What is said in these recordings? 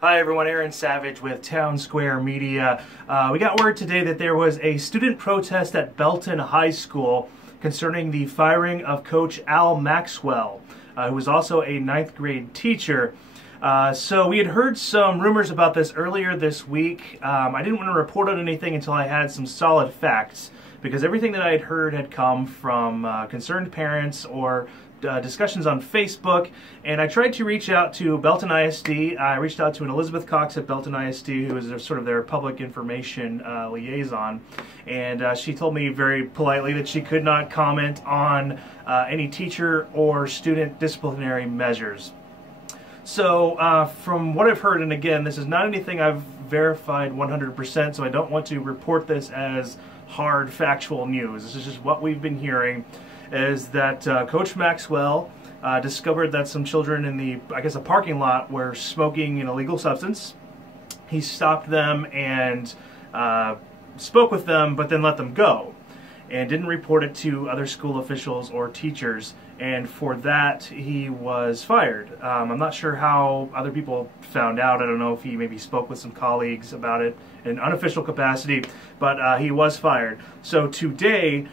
Hi everyone, Aaron Savage with Town Square Media. We got word today that there was a student protest at Belton High School concerning the firing of Coach Al Maxwell, who was also a 9th grade teacher. So we had heard some rumors about this earlier this week. I didn't want to report on anything until I had some solid facts, because everything that I had heard had come from concerned parents or discussions on Facebook, and I tried to reach out to Belton ISD. I reached out to an Elizabeth Cox at Belton ISD, who is sort of their public information liaison, and she told me very politely that she could not comment on any teacher or student disciplinary measures. So from what I've heard, and again, this is not anything I've verified 100%, so I don't want to report this as hard factual news. This is just what we've been hearing, is that Coach Maxwell discovered that some children in the, I guess, a parking lot were smoking an illegal substance. He stopped them and spoke with them, but then let them go, and didn't report it to other school officials or teachers, and for that he was fired. I'm not sure how other people found out. I don't know if he maybe spoke with some colleagues about it in an unofficial capacity, but he was fired. So today,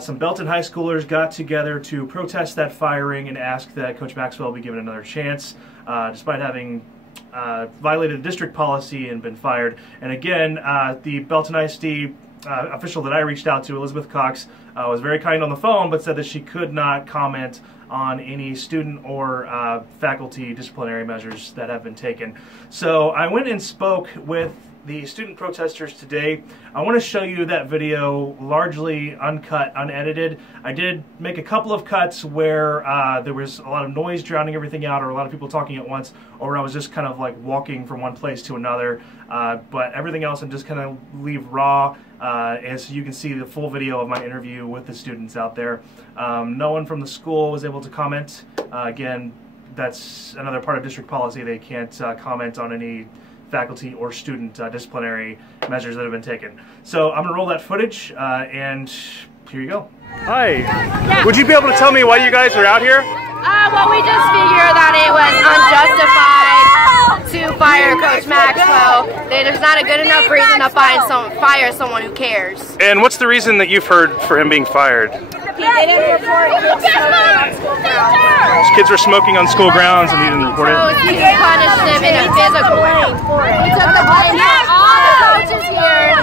some Belton High Schoolers got together to protest that firing and ask that Coach Maxwell be given another chance, despite having violated district policy and been fired. And again, the Belton ISD official that I reached out to, Elizabeth Cox, was very kind on the phone, but said that she could not comment on any student or faculty disciplinary measures that have been taken. So I went and spoke with the student protesters today. I want to show you that video largely uncut, unedited. I did make a couple of cuts where there was a lot of noise drowning everything out, or a lot of people talking at once, or I was just kind of like walking from one place to another. But everything else I'm just kind of leave raw, and so you can see the full video of my interview with the students out there. No one from the school was able to comment. Again, that's another part of district policy. They can't comment on any faculty or student disciplinary measures that have been taken. So I'm going to roll that footage, and here you go. Hi. Yeah. Would you be able to tell me why you guys are out here? Well, we just figured that it was unjustified to fire Coach Maxwell. There's not a good enough reason to fire someone who cares. And what's the reason that you've heard for him being fired? He didn't report kids smoking on school grounds. Kids were smoking on school grounds and he didn't report it? So he punished them in a physical way. He took the blame for all the coaches here.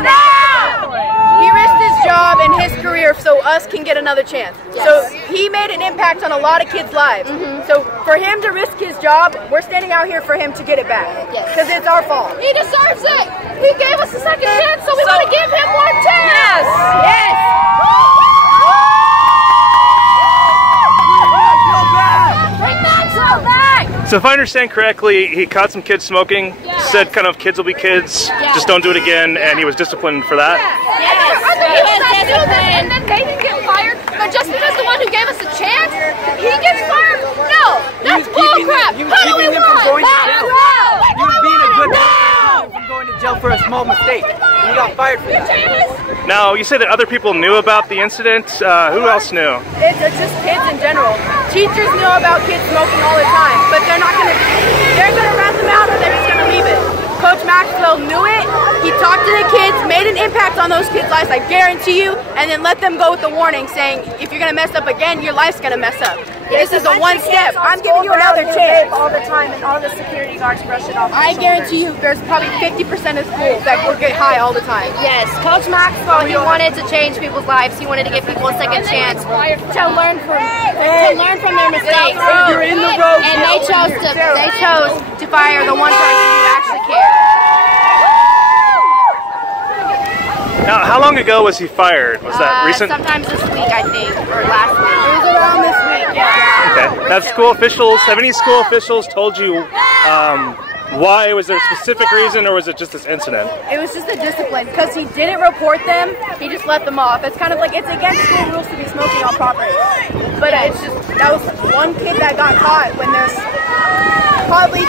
He risked his job and his career so us can get another chance. Yes. So he made an impact on a lot of kids' lives. So for him to risk his job, we're standing out here for him to get it back. Because it's our fault. He deserves it. He gave us a second chance, so we want to give him one chance. Yes. Bring Maxwell back. So if I understand correctly, he caught some kids smoking, said kind of kids will be kids, just don't do it again, and he was disciplined for that? Yes. And then they didn't get fired, but just because the one who gave us a chance, he gets fired? No, that's bullcrap. How do we run? He was being a good person from going to jail for a small mistake. He got fired for that. Now, you say that other people knew about the incident. Who else knew? It's just kids in general. Teachers know about kids smoking all the time, but they're gonna rat them out, or they're just gonna leave it. Coach Maxwell knew it. He talked to the kids, made an impact on those kids' lives, I guarantee you, and then let them go with the warning saying, if you're gonna mess up again, your life's gonna mess up. This is a one step. I'm giving you another chance. All the time, and all the security guards brush it off. I guarantee you, there's probably 50% of schools that will get high all the time. Yes, Coach Maxwell, he wanted to change people's lives. He wanted to give people a second chance to learn from their mistakes. You're in the road. And they chose to fire the one person who actually cared. Now, how long ago was he fired? Was that recent? Sometimes this week, I think, or last week. It was around this week, yeah. Okay. Have school officials, have any school officials told you why? Was there a specific reason, or was it just this incident? It was just a discipline, because he didn't report them, he just let them off. It's kind of like, it's against school rules to be smoking on property. But it's just, that was one kid that got caught when there's probably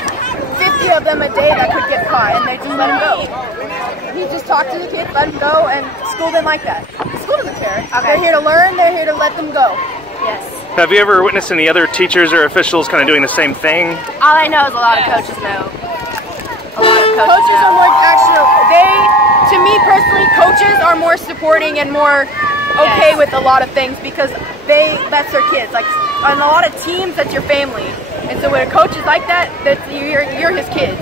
50 of them a day that could get caught, and they just let him go. He just talked to the kids, let them go, and school didn't like that. School doesn't care. They're here to learn, they're here to let them go. Yes. Have you ever witnessed any other teachers or officials kind of doing the same thing? All I know is a lot of coaches know. A coaches are more supporting and more okay with a lot of things because that's their kids. Like on a lot of teams, that's your family. And so when a coach is like that, you're his kids,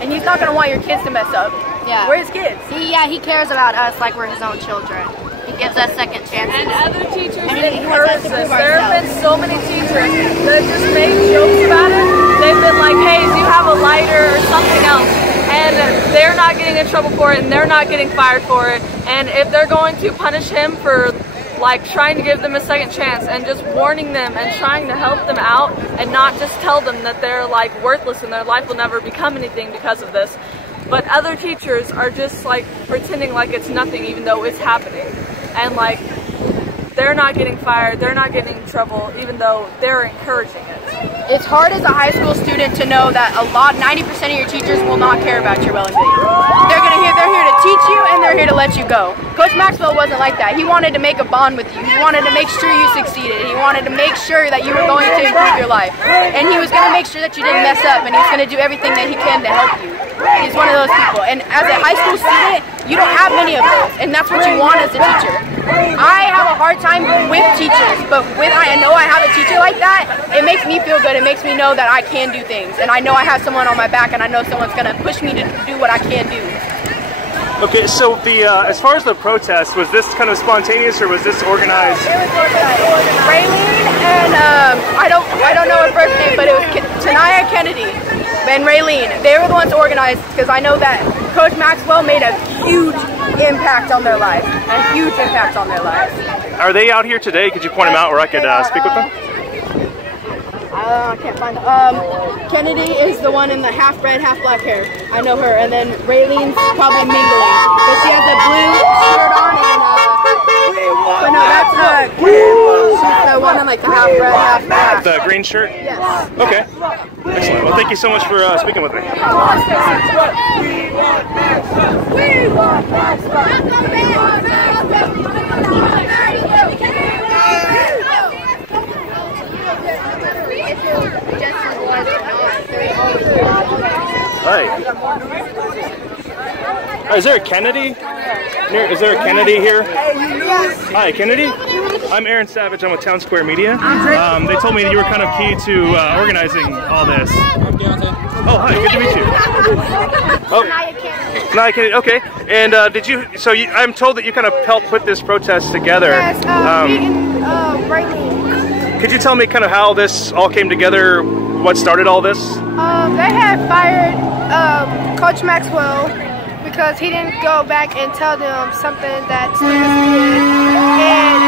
and he's not gonna want your kids to mess up. Yeah, we're his kids. He cares about us like we're his own children. He gives us second chances. And other teachers and encourage us. There have been so many teachers that just make jokes about it. They've been like, hey, do you have a lighter or something else? And they're not getting in trouble for it, and they're not getting fired for it. And if they're going to punish him for like trying to give them a second chance and just warning them and trying to help them out and not just tell them that they're like worthless and their life will never become anything because of this. But other teachers are just like pretending like it's nothing even though it's happening. And like they're not getting fired, they're not getting in trouble even though they're encouraging it. It's hard as a high school student to know that 90% of your teachers will not care about your well-being. They're here to teach you and they're here to let you go. Coach Maxwell wasn't like that. He wanted to make a bond with you. He wanted to make sure you succeeded. He wanted to make sure that you were going to improve your life. And he was going to make sure that you didn't mess up, and he was going to do everything that he can to help you. He's one of those people. And as a high school student, you don't have many of those, and that's what you want as a teacher. I have a hard time with teachers, but when I know I have a teacher like that, it makes me feel good. It makes me know that I can do things, and I know I have someone on my back, and I know someone's going to push me to do what I can do. Okay, so as far as the protest, was this kind of spontaneous or was this organized? It was organized. Raylene and I don't know her first name, but it was Tanaya Kennedy and Raylene. They were the ones organized because I know that Coach Maxwell made a huge impact on their lives. A huge impact on their lives. Are they out here today? Could you point them out where I could speak with them? I can't find them. Kennedy is the one in the half red, half black hair. I know her. And then Raylene's probably mingling. But she has a blue shirt on and but no, that's she's the one in like the half red, half black. The green shirt? Yes. Okay. Excellent. Well, thank you so much for speaking with me. We want Maxwell. Hi. Is there a Kennedy? Is there a Kennedy here? Hi, Kennedy. I'm Aaron Savage. I'm with Town Square Media. They told me that you were kind of key to organizing all this. Oh, hi. Good to meet you. Oh, Naya Kennedy. Okay. And did you? So I'm told that you kind of helped put this protest together. Yes. Raylene. Could you tell me kind of how this all came together? What started all this? They had fired Coach Maxwell because he didn't go back and tell them something that students did,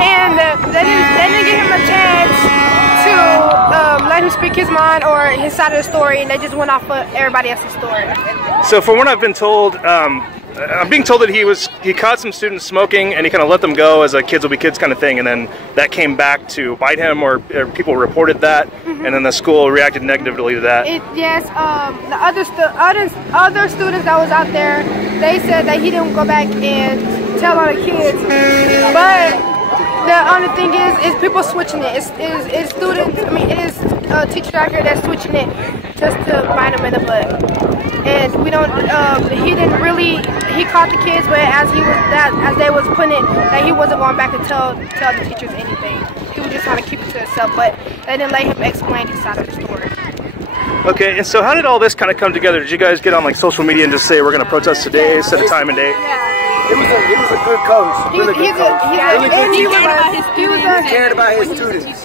and they didn't give him a chance to let him speak his mind or his side of the story, and they just went off of everybody else's story. So from what I've been told, I'm being told that he caught some students smoking and he kind of let them go as a kids will be kids kind of thing, and then that came back to bite him, or people reported that, and then the school reacted negatively to that. Yes, the other students that was out there, they said that he didn't go back and tell on the kids, but the only thing is people switching it. It's students. I mean, it is teachers out here that's switching it just to bite them in the butt. And we don't. He didn't really. He caught the kids, but as they was putting it, that he wasn't going back and tell the teachers anything. He was just trying to keep it to himself. But they didn't let him explain his side of the story. Okay, and so how did all this kind of come together? Did you guys get on like social media and just say we're going to protest today, set a time and date? It was a good coach. Really good coach. He cared about his students.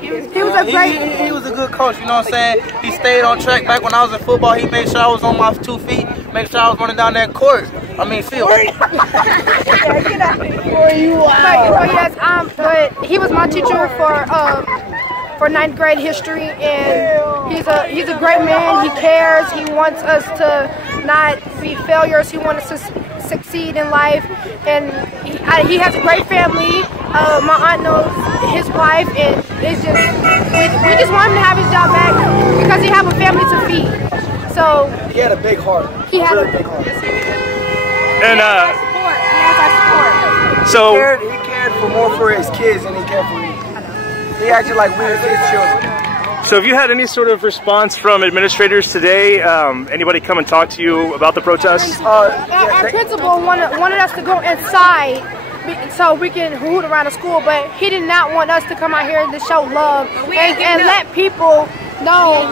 He was a good coach, you know what I'm saying? He stayed on track. Back when I was in football, he made sure I was on my 2 feet, make sure I was running down that court. I mean, field. But he was my teacher for 9th grade history, and he's a great man. He cares. He wants us to not be failures. He wants us to succeed in life, and he has a great family. My aunt knows his wife, and it's just we just want him to have his job back because he have a family to feed. So he had a big heart. He had a big heart. And he has our support. So he cared more for his kids than he cared for me. He acted like we were his children. So have you had any sort of response from administrators today? Anybody come and talk to you about the protest? Our principal wanted us to go inside so we can hoot around the school, but he did not want us to come out here to show love and let people know.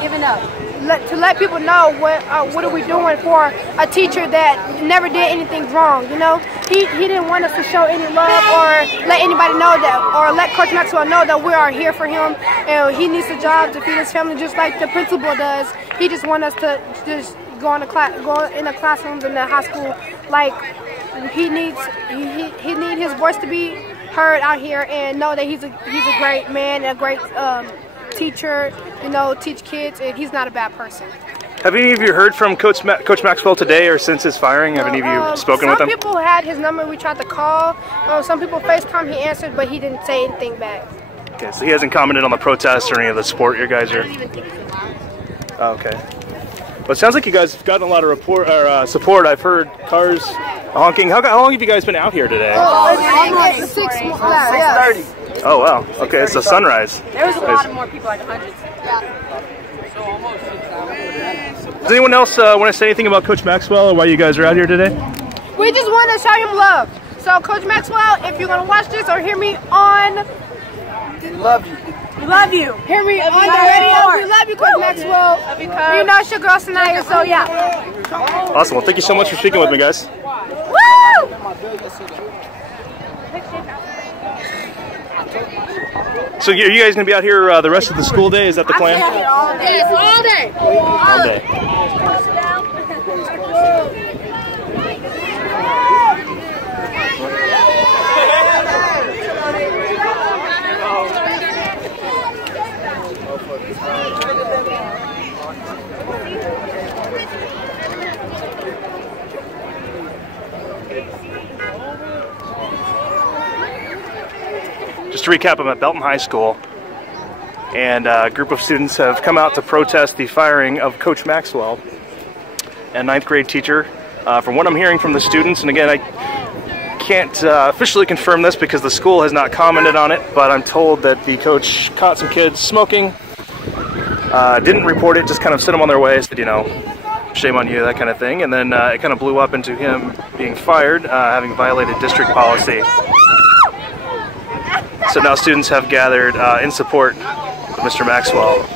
To let people know what are we doing for a teacher that never did anything wrong, you know? He didn't want us to show any love or let anybody know that, or let Coach Maxwell know that we are here for him and he needs a job to feed his family just like the principal does. He just wants us to just go in the classrooms in the high school. Like he needs his voice to be heard out here and know that he's a great man, a great teacher, you know, teach kids, and he's not a bad person. Have any of you heard from Coach Maxwell today or since his firing? Have any of you spoken with him? Some people had his number, we tried to call. Some people FaceTime, he answered, but he didn't say anything back. Okay, so he hasn't commented on the protests or any of the support you guys are... Oh, okay. Well, it sounds like you guys have gotten a lot of support. I've heard cars honking. How long have you guys been out here today? 6:30. Oh, wow. Okay, it's a sunrise. There was a lot of more people, like hundreds. Does anyone else want to say anything about Coach Maxwell or why you guys are out here today? We just want to show him love. So, Coach Maxwell, if you're going to watch this or hear me on... Love you. Love you. Hear me on the radio. We love you, Coach Maxwell. Love you, Coach. You know it's your girl tonight, so yeah. Awesome. Well, thank you so much for speaking with me, guys. Woo! So are you guys going to be out here the rest of the school day? Is that the plan? Yes, all day. All day. Just to recap, I'm at Belton High School, and a group of students have come out to protest the firing of Coach Maxwell, a 9th grade teacher. From what I'm hearing from the students, and again, I can't officially confirm this because the school has not commented on it, but I'm told that the coach caught some kids smoking, didn't report it, just kind of sent them on their way, said, you know, shame on you, that kind of thing, and then it kind of blew up into him being fired, having violated district policy. So now students have gathered in support of Mr. Maxwell.